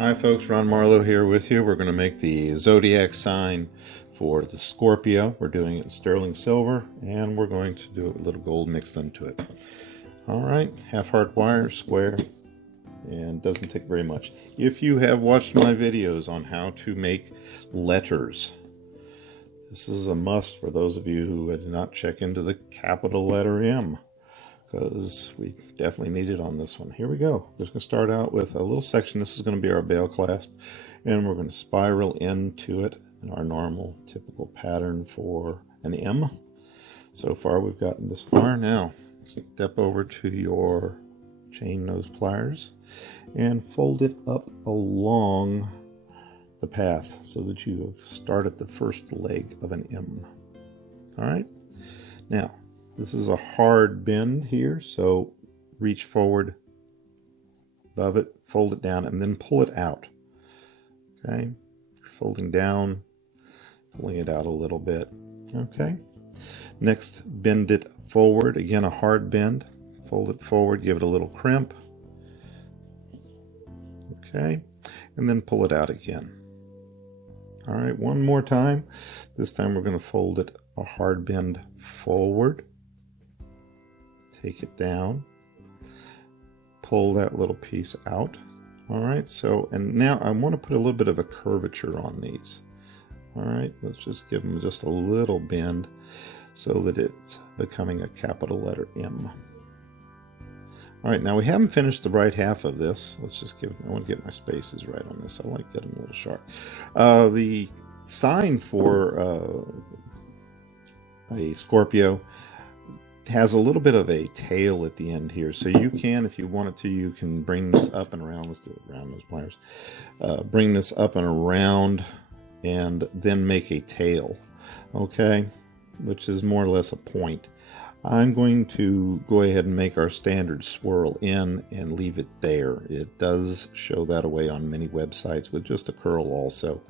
Hi folks, Ron Marlowe here with you. We're going to make the Zodiac sign for the Scorpio. We're doing it in sterling silver, and we're going to do a little gold mixed into it. Alright, half-heart wire, square, and doesn't take very much. If you have watched my videos on how to make letters, this is a must for those of you who did not check into the capital letter M, because we definitely need it on this one. Here we go. We're just going to start out with a little section. This is going to be our bail clasp, and we're going to spiral into it in our normal, typical pattern for an M. So far, we've gotten this far. Now, step over to your chain nose pliers and fold it up along the path so that you have started the first leg of an M. All right? Now, this is a hard bend here, so reach forward above it, fold it down, and then pull it out. Okay? Folding down, pulling it out a little bit. Okay? Next, bend it forward. Again, a hard bend. Fold it forward, give it a little crimp. Okay? And then pull it out again. All right, one more time. This time we're going to fold it a hard bend forward. Take it down, pull that little piece out. All right, so, and now I want to put a little bit of a curvature on these. All right, let's just give them just a little bend so that it's becoming a capital letter M. All right, now we haven't finished the right half of this. Let's just give, I want to get my spaces right on this. I like to get them a little sharp. The sign for a Scorpio has a little bit of a tail at the end here, so you can, if you wanted to, you can bring this up and around. Let's do it around those pliers. Bring this up and around and then make a tail, okay, which is more or less a point. I'm going to go ahead and make our standard swirl in and leave it there. It does show that away on many websites with just a curl also.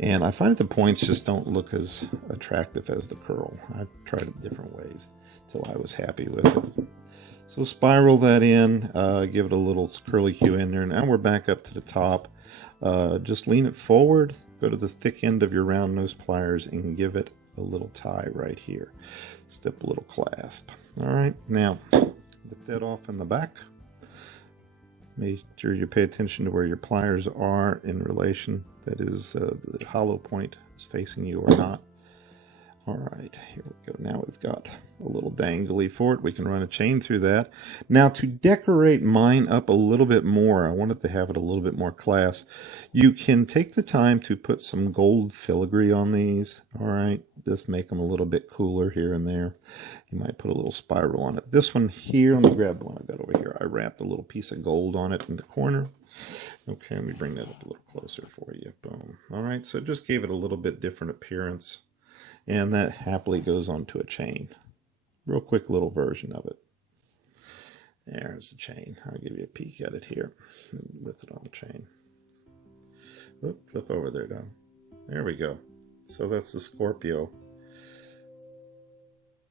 And I find that the points just don't look as attractive as the curl. I've tried it different ways till I was happy with it. So spiral that in, give it a little curly cue in there. Now we're back up to the top. Just lean it forward, go to the thick end of your round nose pliers and give it a little tie right here. Step a little clasp. All right, now lift that off in the back. Make sure you pay attention to where your pliers are in relation. That is, the hollow point is facing you or not. All right, here we go. Now we've got a little dangly for it. We can run a chain through that. Now to decorate mine up a little bit more, I wanted to have it a little bit more class. You can take the time to put some gold filigree on these. All right, just make them a little bit cooler here and there. You might put a little spiral on it. This one here, let me grab the one I got over here. I wrapped a little piece of gold on it in the corner. Okay, let me bring that up a little closer for you. Boom. All right, so it just gave it a little bit different appearance. And that happily goes onto a chain. Real quick little version of it. There's the chain. I'll give you a peek at it here with it on the chain. Oop, flip over there, Don. There we go. So that's the Scorpio.